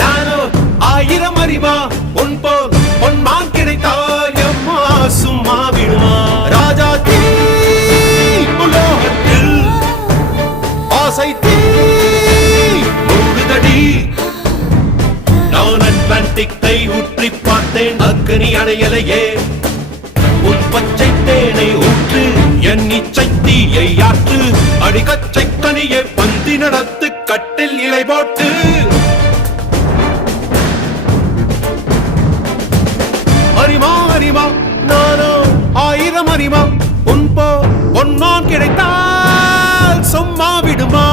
நானோ ஆயிரம் அறிவா உன் போல் பொன்மான் கிடைத்தாயம்மா சும்மா விடுமா ராஜா தீ உலோகத்தில் ஆசை தீ மூடுதடி நான் அட்லாண்டிக்கை ஊற்றி பார்த்தேன் அக்கனி அணையலையே உன் பச்சை தேனை ஊற்று என் இச்சை தீயை ஆற்று அடிக்கச்சை கனியை பந்தி நடத்து கட்டில் இலை போட்டு அறிமா அறிமா நானோ ஆயிரம் அறிமா உன் போ பொன்னான் கிடைத்தால் சும்மா விடுமா